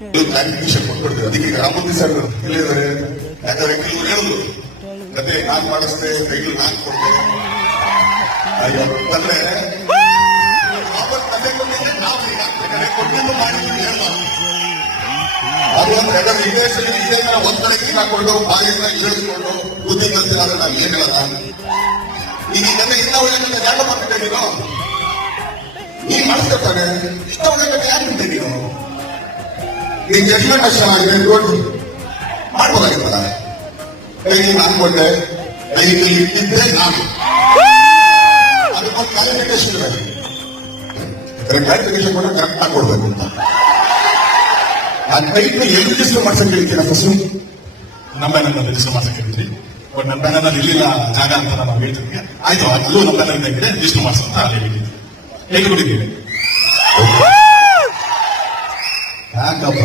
Clarification ಕೊಟ್ಬಿಡ್ತೀವಿ. ಅದಕ್ಕೆ ಈಗ Ramamurthy sir ಹೇಳಿದ್ದಾರೆ. ಯಾಕಂದ್ರೆ ಕೆಲವರು ಹೇಳುದು ಮತ್ತೆ ನಾನ್ ಮಾಡಿಸ್ದೆ ಕೈಗಳು ನಾನ್ ಕೊಡ್ತೆ ಅಂದ್ರೆ ಕೊಟ್ಟಿದ್ದು ಮಾಡಿ ಅದು ಅಂದ್ರೆ ಯಾಕಂದ್ರೆ ಇದೇ ತರ ಒತ್ತಡಕ್ಕೆ ಹಾಕೊಂಡು ಬಾಯಿಂದ ಇಳಿಸ್ಕೊಂಡು ಬುದ್ಧಿ ಕಲಿಸಿದಾಗ ನಾವು ಏನ್ ಹೇಳಲ್ಲ. ಈಗ ಇದನ್ನ ಇಂಥ ಒಳ್ಳೆ ಯಾಕ ಮಾಡ್ತಿದ್ದೆ ನೀನು ನೀನ್ ಮಾಡಿಸ್ತಾನೆ ಇಂಥ ಒಳ್ಳೆ ಯಾಕಿದ್ದೆ ನೀನು ನೀನ್ ಜಡ್ಜ್ಮೆಂಟ್ ಅಷ್ಟು ಚೆನ್ನಾಗಿದೆ ನೋಡಿ ಮಾಡ್ಬೋದಾಗಿತ್ತಲ್ಲ. ಕೈಗೆ ನಾನು ಕೊಟ್ಟೆ ಕೈಗೆ ಇಟ್ಟಿದ್ದೆ ನಾನು ಅದಕ್ಕೊಂದು ಕ್ಲಾರಿಫಿಕೇಶನ್ ಇದೆ. ಕ್ಲಾರಿಫಿಕೇಶನ್ ಕೂಡ ಕರೆಕ್ಟ್ ಆಗಿ ಕೊಡ್ಬೇಕು ಅಂತ ನಾನು ಕೈಗೆ ಎಲ್ಲಿ ರಿಜಿಸ್ಟರ್ ಮಾಡ್ಸಕ್ ಹೇಳ್ತೀನಿ. ಫಸ್ಟ್ ನಮ್ಮ ಬ್ಯಾನರ್ ರಿಜಿಸ್ಟರ್ ಮಾಡ್ಸಕ್ ಹೇಳ್ತೀವಿ. ಬಟ್ ನಮ್ಮ ಬ್ಯಾನರ್ ಇಲ್ಲಿಲ್ಲ ಜಾಗ ಅಂತ ನಾವು ಹೇಳ್ತೀವಿ. ಆಯ್ತು ಅಲ್ಲೂ ನಮ್ಮ ಬ್ಯಾನರ್ ಇದೆ ರಿಜಿಸ್ಟರ್ ಮಾಡ್ಸಂತ ಅಲ್ಲಿ ಹೇಳಿದ್ದೀವಿ. ಹೇಗೆ ಕೊಟ್ಟಿದ್ದೀವಿ ಯಾಕಪ್ಪ